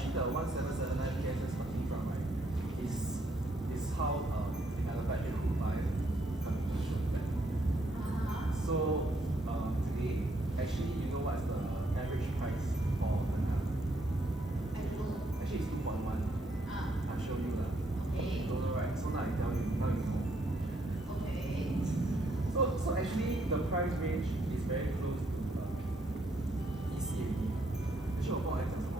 actually the 1779 PSS starting from right is how developer actually buy condition back. So today actually you know what's the average price for the car? Actually it's 2.1. I'll show you lah. Okay. You don't know right? So now I tell you, now you know. Okay. So actually the price range is very close to EC already. Actually 我不好讲什么。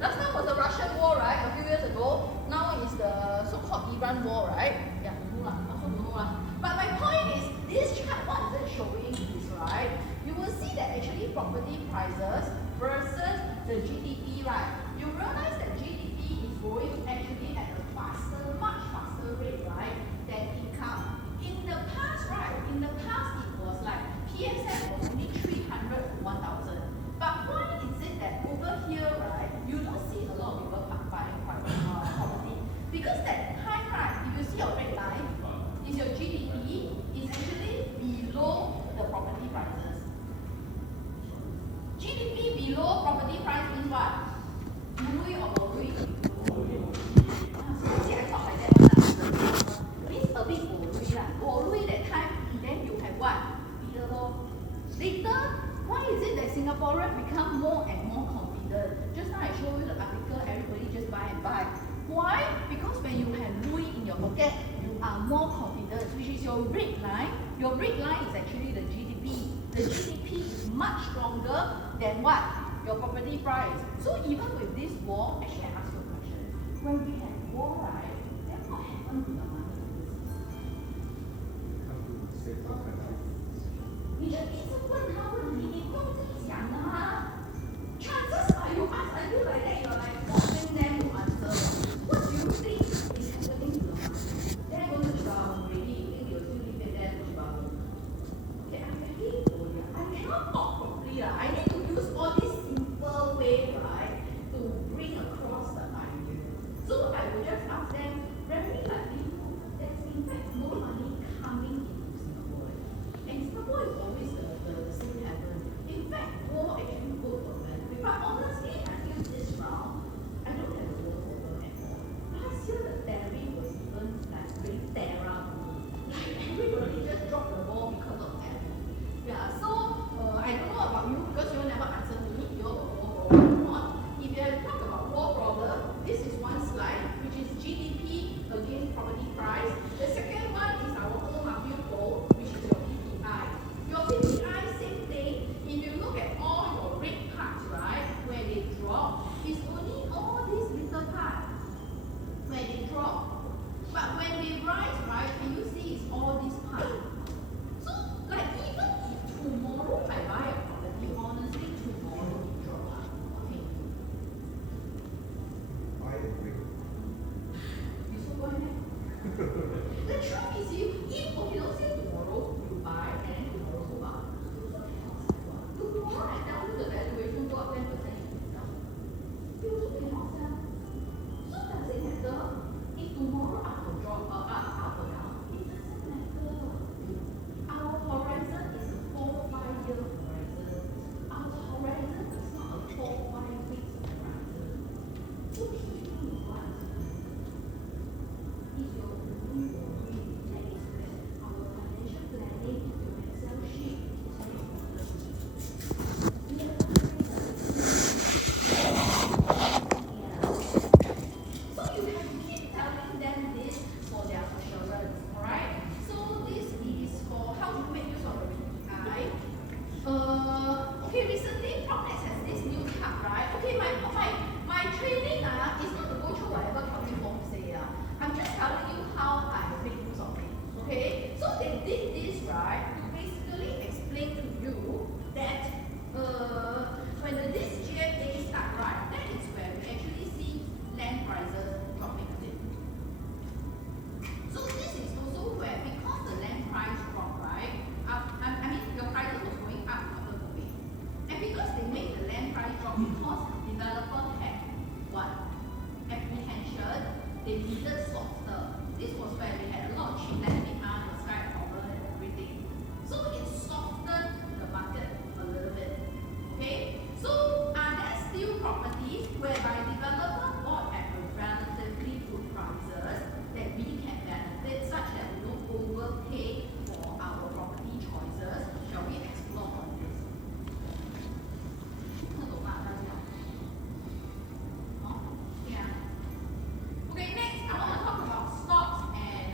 Last time was the Russian war, right? A few years ago. Now it's the so-called Iran war, right? Yeah, also don't know lah. But my point is, this chart, what is it showing is, right? You will see that actually property prices versus the GDP, right? You realize that GDP is growing actually at a faster, much faster rate, right, than income. In the past, right? In the past, it was like PSM was only 300 to 1,000. But why is it that over here, right, you don't see a lot of people buying property? Because that time, right, if you see your red line, is your GDP is actually below the property prices. GDP below property price means what? Lui or lui? See, I talk like that one. Means a bit lui lah. Lui that time, then you have what? Later, why is it that Singaporeans become more and more confident? Just now I show you the article, everybody just buy and buy. Why? Because when you have Louis in your pocket, you are more confident, which is your red line. Your red line is actually the GDP. The GDP is much stronger than what? Your property price. So even with this war, actually I ask you a question. When we have war, right, then what happened to the money? 你就一直问他问题，你不用自己想的吗？ Chances are you ask until like that, you're like forcing them to answer. What do you think is happening to the money? They're going to Chicago already. You think they will still leave it there to Chicago? Okay, I'm actually I cannot talk properly. I need to use all this simple way, right, to bring across the idea. So I will just ask them, very likely, there's in fact no money coming into Singapore. And Singapore is always the same pattern. In fact, because developer had what? Apprehension, they needed softer. This was where we had a lot of cheap land demand, the sky problem and everything. So it softened the market a little bit. Okay? So are there still properties whereby developer bought at a relatively good prices that we can benefit such that we don't overpay for our property choices? Shall we explore on this? 听得懂吗？大家？哦，对啊。Okay, next I want to talk about stocks and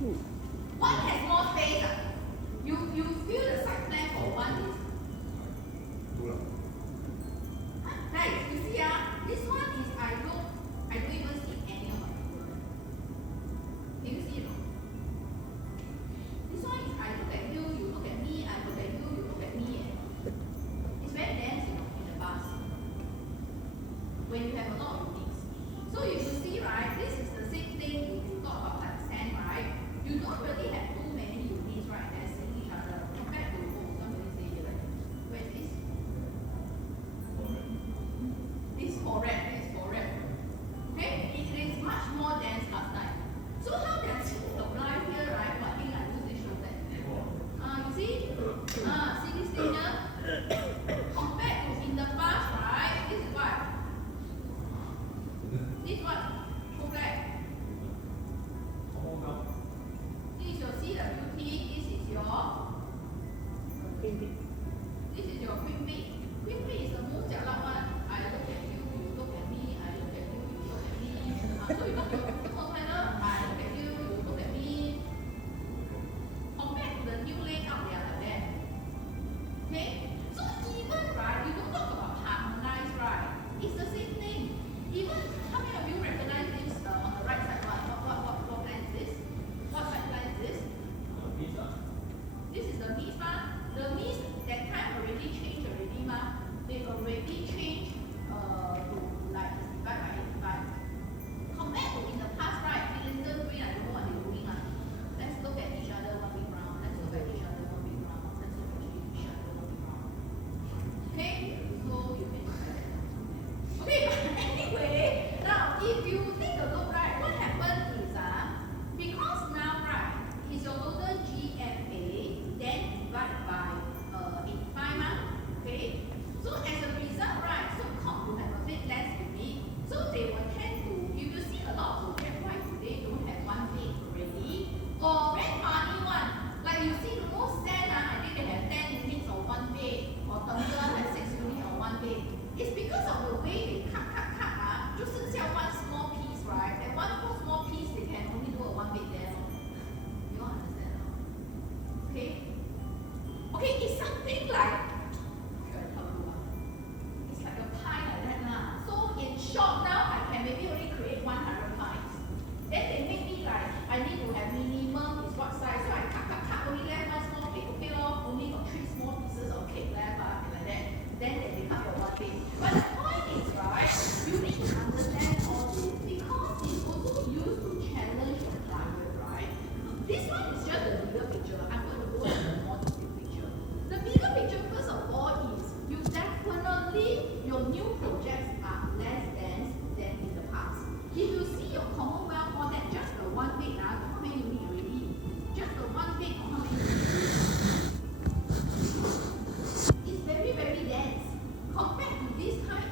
One has more space. You feel the site plan for one is. Guys, you see this one is I don't even see any of my people. Can you see it? This one is I look at you look at me, I look at you look at me. It's very dense, in the bus. When you have a lot of units. So you will see, right, this is the same thing if you talk about like sand, right? You don't really have too many units, right, that see each other compared to somebody say like, where is this? This correct. Okay? It is much more dense last time. So how they are seeing the line here, right? What thing I use this show that? You see? See this thing here? Compared to in the past, right? This is what? This one, correct. This is your CWT, this is your Queen Bee. Queen Bee is the most jialat one. I look at you, you look at me, I look at you, you look at me. So you look at the whole panel, I look at you, you look at me. Compared to the new layout, they are like that. Okay? So even, right, you don't talk about harmonized, right? It's the same thing. Even, how many of you recognize this on the right side one? What plan is this? What side plan is this? This is the MISMA. The MIS that time already changed already, ma. They already changed to like divide by 85. Compared to in the past, right? Millington Green, I don't know what they're doing. Let's look at each other one big round. Let's look at each other one big round. Let's look at each other one big round. Okay? So you can look at that. Okay, but anyway, now if you take a look, right, what happened is because now, right, is your total GFA then divided by 85, okay? So as a result, right, so come to have a bit less unit. So they will tend to, if you see a lot of projects, why today don't have one bed already? Or very funny one, like you see most stand, I think they have 10 units or one bed, or Tengah has 6 units or one bed. It's because of the way they cut, just sell one small piece, right? And one small piece, they can only do a one bed there. You don't understand? Okay? Okay, it's something like, it's like a pie like that now. So in short now, I can maybe only create 100 pies. Then they make me like, I need to have minimum is what size. So I cut, only left one small cake, okay lor, only got 3 small pieces of cake left, like that. Then they become your one thing. But the point is, right, you need to understand all this because it's also used to challenge your client, right? This one is just the bigger picture. I'm going to go into the more detailed picture. The bigger picture, first of all, is you definitely, your new projects are less dense than in the past. If you see your Commonwealth or that, just the one big, how many units already? Just the one big, or how many units? It's very, very dense. Compared to this time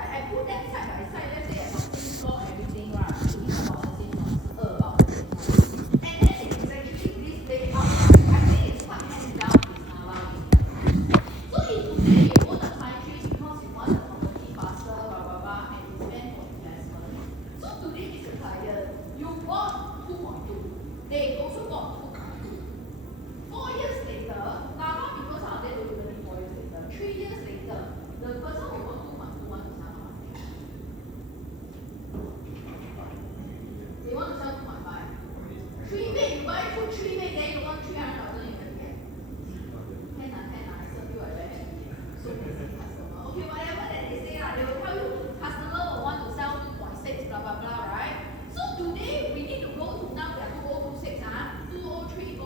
right, I put them side by side, let's say about same floor, everything, right? It's about the same one, about the same one. And then it is actually this layout, right? I think it's quite hands down with Nava. So if today you own a pine tree because you want the property faster, blah blah blah, and you spend for investment. So today is a client, you bought 2.2, they also bought 2.2. 4 years later, Nava people are there to do 4 years later. 3 years later, the person who bought 2.2 wants to sell how much? They want to sell 2.5. 3 bed, you buy 3 bed, then you want 300,000, you can get. 10 I serve you, I very happy. So busy customer. Okay, whatever that they say, they will tell you customer will want to sell 2.6, blah blah blah, right? So today we need to go to now we are 2026, 2030,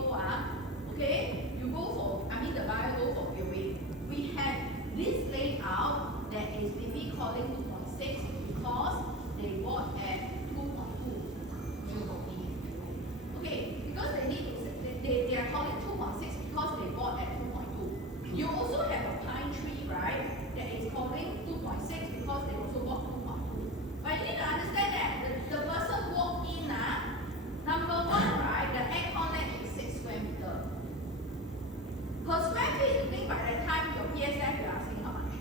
okay? You go for, the buyer go for viewing. We have this layout that is maybe calling 2.6 because they bought at 2.2. Okay, because they need to, they are calling 2.6 because they bought at 2.2. You also have a pine tree, right? That is calling 2.6 because they also bought 2.2. But you need to understand that the person walked in, number one, right? The aircon net is 6 square meter. Per square feet, you think by the time your PSF, you're asking how much?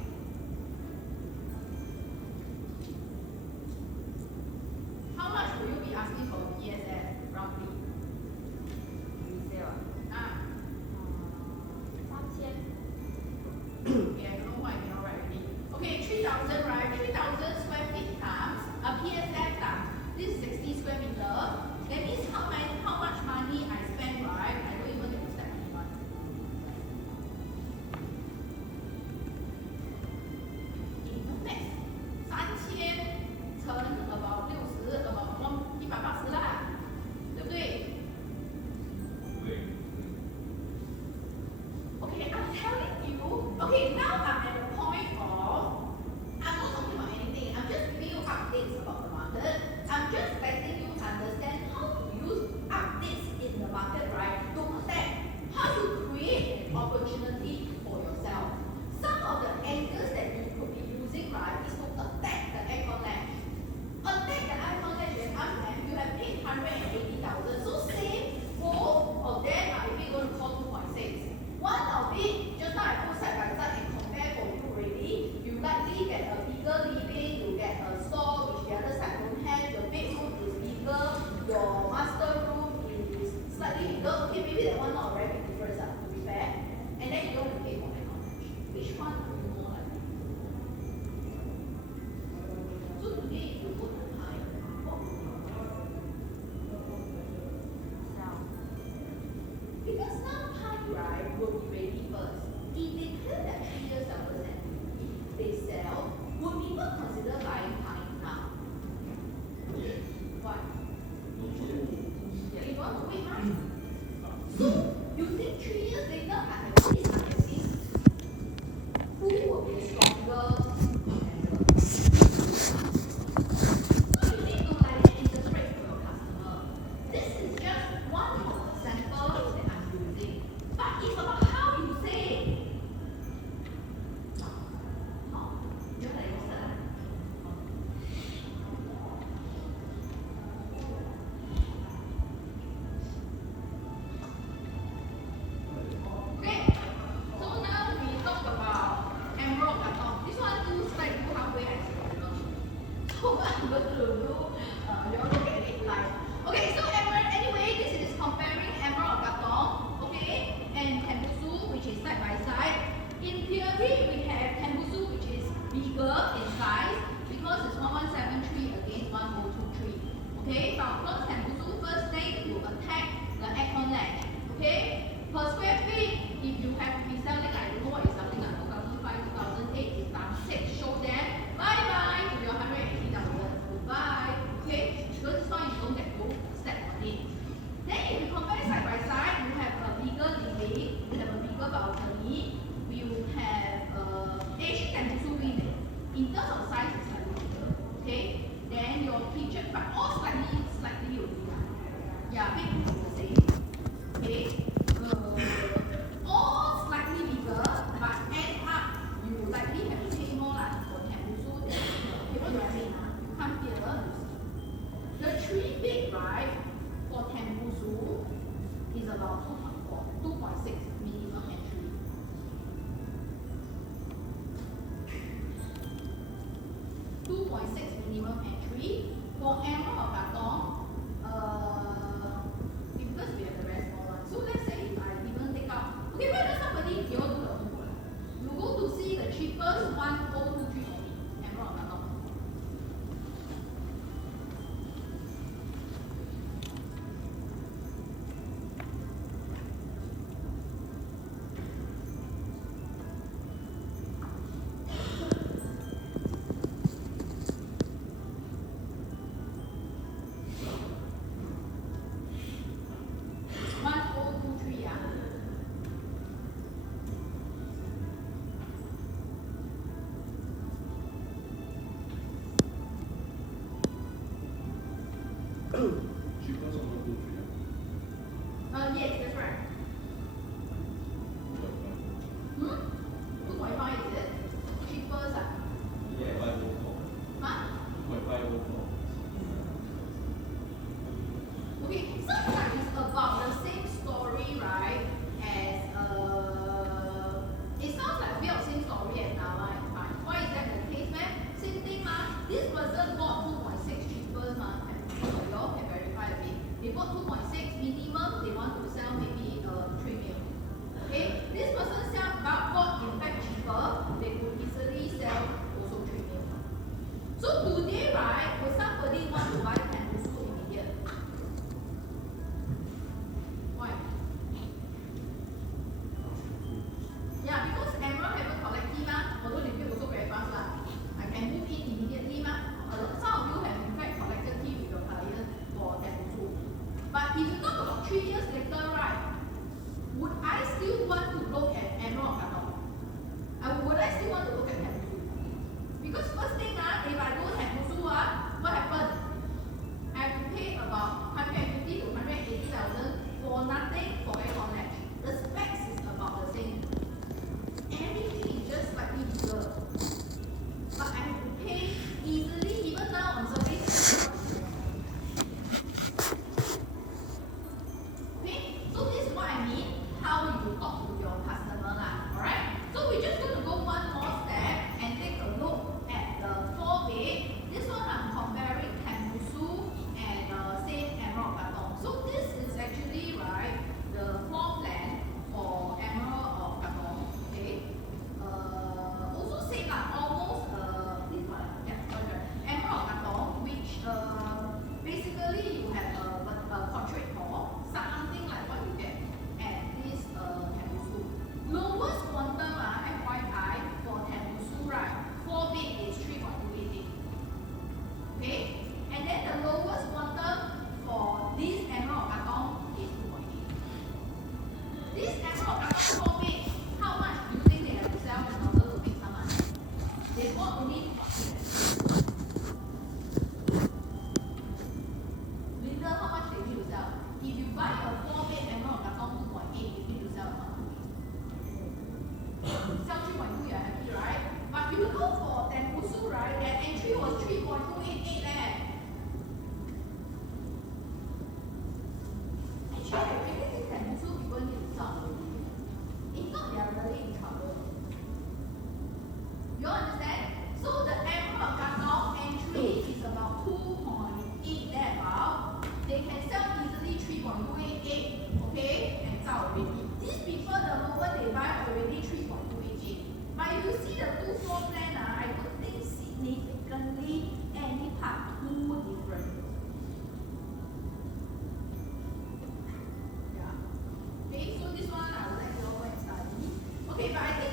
How much will you be asking for PSF, roughly? Resale Ah, 3000 okay, I don't know why I cannot write already. Okay, 3,000, right? 3,000 square feet times a PSF times this is 60 square meter. That means how much money I spend, right? I don't even need to step anyone. Max 3000乘 about 60 about 180啦，对不对？Okay, I'm telling you. Okay, now I'm at the point of I'm not talking about anything. I'm just giving you updates about the market. I'm just letting you understand how to use updates in the market, right? To protect how you create an opportunity for yourself. Some of the angles that you could be using, right, is to attack the aircon latch. Attack the aircon latch and you have paid 180,000. So same, both of them are maybe going to cost 2.6. One of it, just now I put side by side and compare for you already. You likely get a bigger living, you get a store which the other side don't have. Your bedroom is bigger, your master room is slightly bigger. Okay, maybe that one not a very big difference, to be fair. And then you don't have to pay for aircon latch. already. For Emerald or Katong, because we have the rest small one. So let's say if I even take out, okay, why does somebody you all do the homework? You go to see the cheapest 1023 only, Emerald or Katong. Cheapest or 123? Yes, that's right. 2.5 is it? Cheapest ah? Yeah, 2.504. Huh? 2.504. Okay, sometimes it's about the same story, right? As it sounds like we have same story as Nala and Fine. Why is that the case, man? Same thing, ma. This person bought 2.6 cheapest, ma. You all can verify a bit. They bought 2.6 minimum. They want to sell maybe 3 mil. Okay, this person bought in fact cheaper. They could easily sell also 3 mil. So today, right, will somebody want to buy 10 also immediate? Why? Yeah, because Emerald haven't collected ma, although they build also very fast lah. I can move in immediately ma. Some of you have in fact collected key with your client for that also. But if you talk about 3 years later, right, would I still want to look at Emerald or Katong? Would I still want to look at Tembusu? Because first thing if I don't have Tembusu what happened? I have to pay about 150 to 180,000 for nothing for aircon latch. The specs is about the same. Everything is just slightly bigger. But I have to pay easily, even now on service. Okay, so this is what I mean. How you talk to your customer lah. Alright? So we're just going to go one more step and take a look at the 4-bed. This one I'm comparing Tembusu and same Emerald Katong. So this is actually right the floor plan for Emerald or Katong. Okay. Also same lah, almost this one. Yeah, sorry. Emerald Katong, which basically you have a portrait hall, something like what you get at this Tembusu. Lowest quantum FYI for Tembusu, right? 4-bed is 3.288. Okay? And then the lowest quantum for this Emerald Katong is 2.8. This Emerald Katong 4-bed, how much do you think they have to sell in order to make some money? They bought only 2.8. Linda, how much they need to sell? If you buy a 4-bed Emerald Katong 2.8, you need to sell how much? Sell 3.2, you're happy, right? But if you go for Tembusu, right, their entry was 3.288 leh. Actually, I really think Tembusu people need to sell already. If not, they are really in trouble. You understand? So the Emerald Katong entry is about 2.8 thereabout. They can sell easily 3.288, okay? And sell already. These people, the moment they buy already 3.288. But if you see the two floor plan, I don't think significantly any part too different. Yeah. Okay, so this one I will let you all go and study. Okay, but I think